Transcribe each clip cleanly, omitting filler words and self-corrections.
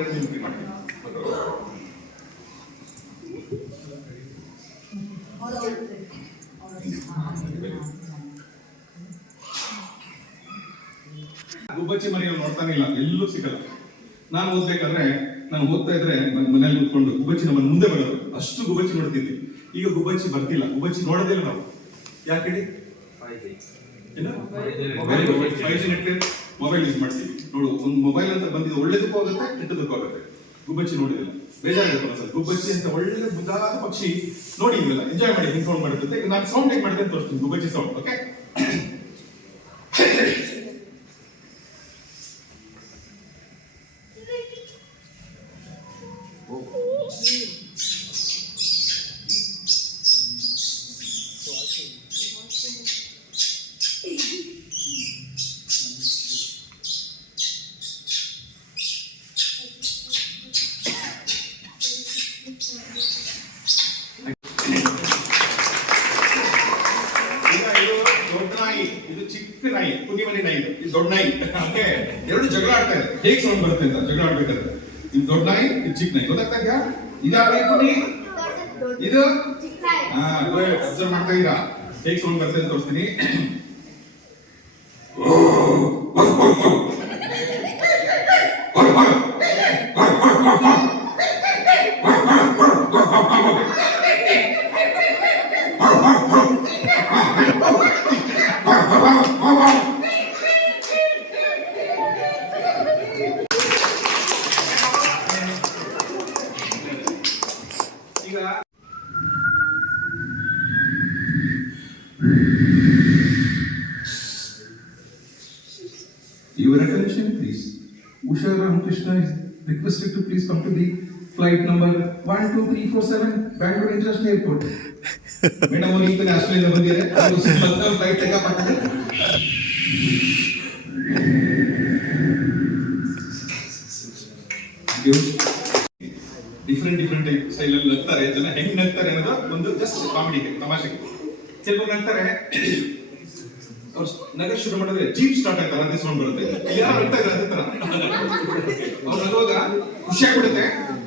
ಒಂದೆರಡು ನಿಮಿಷ ಮಾಡಿ. ಗುಬ್ಬಚ್ಚಿ ಮರಿಗಳು ನೋಡ್ತಾನೆ ಇಲ್ಲ, ಎಲ್ಲೂ ಸಿಗಲ್ಲ. ನಾನು ಓದ್ಬೇಕಾದ್ರೆ ನಾನು ಓದ್ತಾ ಇದ್ರೆ ಮನೇಲಿ ಕೂತ್ಕೊಂಡು ಗುಬ್ಬಚ್ಚಿ ನಮ್ಮ ಮುಂದೆ ಬರೋದು, ಅಷ್ಟು ಗುಬ್ಬಚ್ಚಿ ನೋಡ್ತಿದ್ವಿ. ಈಗ ಗುಬ್ಬಚ್ಚಿ ಬರ್ತಿಲ್ಲ, ಗುಬ್ಬಚ್ಚಿ ನೋಡೋದಿಲ್ಲ ನಾವು. ಯಾಕೆ ಹೇಳಿ? ಮೊಬೈಲ್ ಯೂಸ್ ಮಾಡ್ತೀವಿ. ನೋಡು, ಒಂದು ಮೊಬೈಲ್ ಅಂತ ಬಂದಿದ್ದು ಒಳ್ಳೇದಕ್ಕೂ ಆಗುತ್ತೆ, ಕೆಟ್ಟದಕ್ಕೂ ಆಗುತ್ತೆ. ಗುಬ್ಬಚ್ಚಿ ನೋಡಿದಿಲ್ಲ, ಬೇಜಾರಾಗುತ್ತೆ ಸರ್. ಗುಬ್ಬಚ್ಚಿ ಅಂತ ಒಳ್ಳೆ ಬುದ್ಧಾದ ಪಕ್ಷಿ ನೋಡಿ, ಇವೆಲ್ಲ ಎಂಜಾಯ್ ಮಾಡಿ ಹಿಂಗೆ ಸೌಂಡ್ ಮಾಡುತ್ತೆ. ನಾನು ಸೌಂಡ್ ಹೇಗೆ ಮಾಡಿದೆ ಅಂತ ತೋರಿಸ್ತೀನಿ, ಗುಬ್ಬಚ್ಚಿ ಸೌಂಡ್. ಓಕೆ, ಇದು ಚಿಕ್ಕ ನಾಯಿ, ಕುನಿಮನಿ ನಾಯಿ, ಇದು ದೊಡ್ಡ ನಾಯಿ. ಅಂದ್ರೆ ಎರಡು ಜಗಳ ಆಡ್ತಾ ಇದೆ, ಹೇಗೆ ಸೌಂಡ್ ಬರುತ್ತೆ ಅಂತ ಜಗಳ ಆಡ್ಬೇಕಾದ್ರೆ. ಇದು ದೊಡ್ಡ ನಾಯಿ, ಇದು ಚಿಕ್ಕ ನಾಯಿ. ಗೊತ್ತಾಗ್ತಾ ಇದೆಯಾ? ಕುನಿ, ಇದು ಅಬ್ಸರ್ವ್ ಮಾಡ್ತಾ ಇದೀರಾ ಹೇಗೆ ಸೌಂಡ್ ಬರುತ್ತೆ ಅಂತ ತೋರಿಸ್ತೀನಿ. Your attention, please. Usha Ramakrishna is requested to please come to the flight number 12347, Bangalore International Airport. Madam, ಅವರು ಈಗ ನ್ಯಾಷನಲ್ ಬಂದಿದ್ದಾರೆ, ಅವರು ಫ್ಲೈಟ್ ಟೇಕಪ್ ಆಗ್ತದೆ. ಡಿಫ್ರೆಂಟ್ ಟೈಪ್ ಸ್ಟೈಲ್ ಅಲ್ಲಿ ನಗ್ತಾರೆ ಜನ. ಹೆಂಗ್ ನಗ್ತಾರೆ ಅನ್ನೋದು ಒಂದು ಜಸ್ಟ್ ಕಾಮಿಡಿಗೆ, ತಮಾಷೆಗೆ. ಕೆಲವರು ನಗ್ತಾರೆ, ಅವ್ರು ನಗ ಶುರು ಮಾಡಿದ್ರೆ ಜೀಪ್ ಸ್ಟಾರ್ಟ್ ಆಗ್ತಾರೆ, ಅದೇ ಸೌಂಡ್ ಬರುತ್ತೆ. ಯಾರು ನಗ್ತಾ ಇದ್ದಾರೆ ಅದೇ ತರ. ಅವ್ರು ನಗುವಾಗ ಖುಷಿ ಆಗ್ಬಿಡುತ್ತೆ.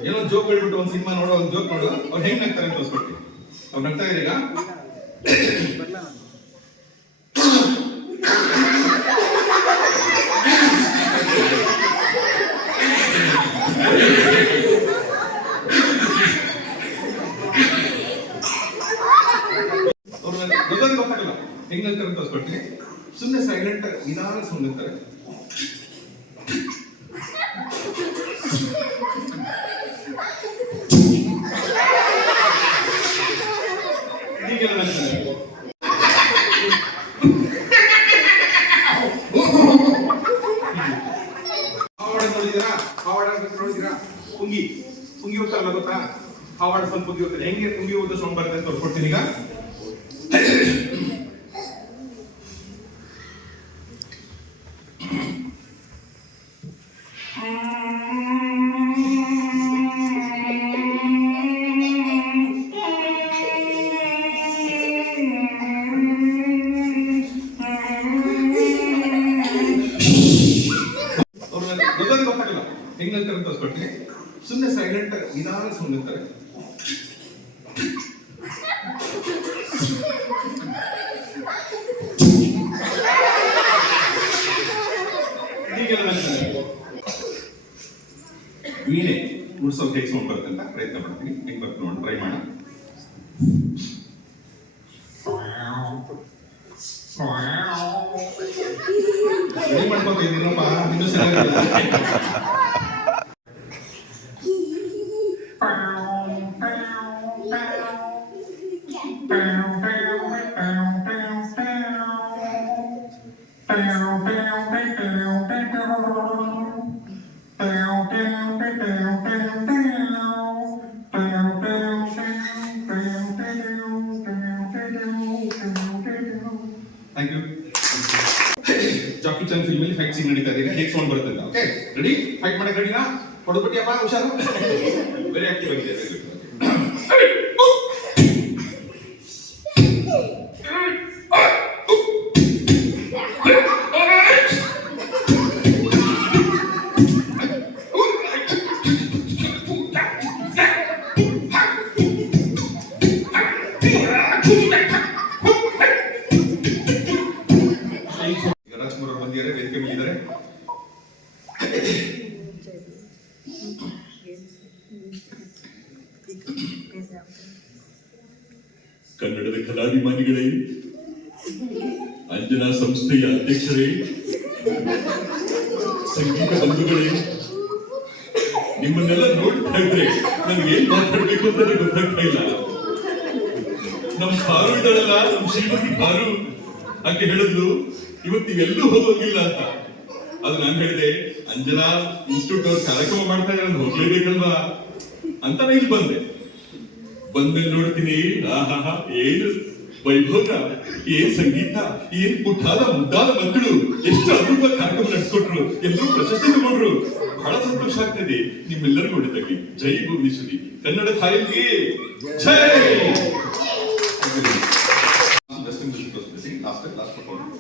ಏನೋ ಜೋಕ್ ಹೇಳ್ಬಿಟ್ಟು ಒಂದು ಸಿನಿಮಾ ನೋಡೋ, ಒಂದು ಜೋಕ್ ನೋಡೋ, ಅವ್ರು ಹೆಂಗ್ ನಗ್ತಾರೆ ಅಂತ ತೋರಿಸ್ಕೊಡ್ತೀವಿ. ಅವ್ರು ನಗ್ತಾ ಇದ್ದಾರೆ ಈಗ. ಅವ್ರು ಗೊತ್ತಾಗಲ್ಲ ಹೆಂಗ್ ನಗ್ತಾರೆ ಅಂತ ತೋರಿಸ್ಕೊಡ್ತೀನಿ. ಸುಮ್ಮನೆ ಸೈಲೆಂಟ್ ನಿಧಾನ ಸೌಂಡ್ ನಗ್ತಾರೆ. ಹೀಗೆಲ್ಲ ನಗ್ತಾರೆ. ಹಾವಾಡ ನೋಡಿದಿರಾ? ಪುಂಗಿ ಹೋಗ್ತಾರಲ್ಲ, ಗೊತ್ತಾ? ಹಾವಾಡ ಸ್ವಲ್ಪ ಪುಂಗಿ ಹೋಗ್ತಾರೆ. ಹೆಂಗೆ ಪುಂಗಿ ಹೋದ ಸೌಂಡ್ ಬರುತ್ತೆ ಅಂತ ತೋರಿಸ್ಕೊಡ್ತೀನಿ ಈಗ. ಗೊತ್ತಾಗಲ್ಲ ಹೆಂಗ್ ನಗ್ತಾರೆ ಅಂತ ತೋರಿಸ್ಕೊಡ್ತೀನಿ. ಸುಮ್ಮನೆ ಸೈಲೆಂಟ್ ನಿಧಾನ ಸೌಂಡ್ ನಗ್ತಾರೆ. ಹೀಗೆಲ್ಲ ನಗ್ತಾರೆ. ವೀಣೆ ನುಡ್ಸೋಕೆ ಹೇಗೆ ಸೌಂಡ್ ಬರುತ್ತೆ ಅಂತ ಪ್ರಯತ್ನ ಮಾಡ್ತೀನಿ. ಹೆಂಗ್ ಬರುತ್ತೆ ನೋಡಿ, ಟ್ರೈ ಮಾಡೋಣ. ರೆಡಿ ಮಾಡ್ಕೋತಾ ಇದ್ದೀನಪ್ಪ, ಇನ್ನೂ ಚೆನ್ನಾಗಿಲ್ಲ. Thank you. Jackie Chan film ಅಲ್ಲಿ ಫೈಟ್ ಸೀನ್ ನಡೀತಾ ಇದೆ. ಹೇಗೆ ಸೌಂಡ್ ಬರುತ್ತೆ ಅಂತ. Okay, ready? ಫೈಟ್ ಮಾಡಕ್ಕೆ ರೆಡಿನಾ? ಹೊಡೆದ್ಬಿಟ್ಟಿಯಪ್ಪ, ಹುಷಾರು. ವೆರಿ ಆಕ್ಟಿವ್ ಆಗಿದೆ. ಈಗ ರಾಜ್ಕುಮಾರ್ ಅವರು ಬಂದಿದ್ದಾರೆ, ವೇದಿಕೆ ಮೇಲಿದ್ದಾರೆ. ಕನ್ನಡದ ಕಲಾಭಿಮಾನಿಗಳೇ, ಅಂಜನಾ ಸಂಸ್ಥೆಯ ಅಧ್ಯಕ್ಷರೇ, ಸಂಗೀತ ಬಂಧುಗಳೇ, ನಿಮ್ಮನ್ನೆಲ್ಲ ನೋಡ್ತಾ ಇದ್ರೆ ನನ್ಗೆ ಏನ್ ಮಾತಾಡ್ಬೇಕು ಅಂತ ಗೊತ್ತಾಗ್ತಾ ಇಲ್ಲ. ನಮ್ ಭಾರು ಇದ್ದಾಳಲ್ಲ, ನಮ್ ಶ್ರೀಮತಿ ಭಾರು, ಆಕೆ ಹೇಳಿದ್ಲು ಇವತ್ತು ನೀವೆಲ್ಲೂ ಹೋಗೋಗಿಲ್ಲ ಅಂತ. ಅದು ನಾನು ಹೇಳಿದೆ, ಅಂಜನಾ ಇನ್ಸ್ಟಿಟ್ಯೂಟ್ ಅವ್ರು ಕಾರ್ಯಕ್ರಮ ಮಾಡ್ತಾ ಇದ್ದಾರೆ, ಹೋಗ್ಲೇಬೇಕಲ್ವಾ ಅಂತಾನೆ ಇಲ್ಲಿ ಬಂದೆ. ಬಂದ್ಮೇಲೆ ನೋಡ್ತೀನಿ, ಆಹಾ ಏನು ವೈಭೋಗ, ಏನ್ ಸಂಗೀತ, ಏನ್ ಪುಟ್ಟಾದ ಮುದ್ದಾದ ಮಕ್ಕಳು, ಎಷ್ಟು ಅದ್ಭುತ ಕಾರ್ಯಕ್ರಮ ನಡೆಸ್ಕೊಟ್ರು, ಎಲ್ಲರೂ ಪ್ರಶಸ್ತಿ ತಗೊಂಡ್ರು. ಬಹಳ ಸಂತೋಷ ಆಗ್ತದೆ. ನಿಮ್ಮೆಲ್ಲರಿಗೂ ಒಳ್ಳೆದಾಗಿ. ಜೈ ಭುವನೇಶ್ವರಿ, ಕನ್ನಡ ತಾಯಿಗೆ ಜೈ. Last performance.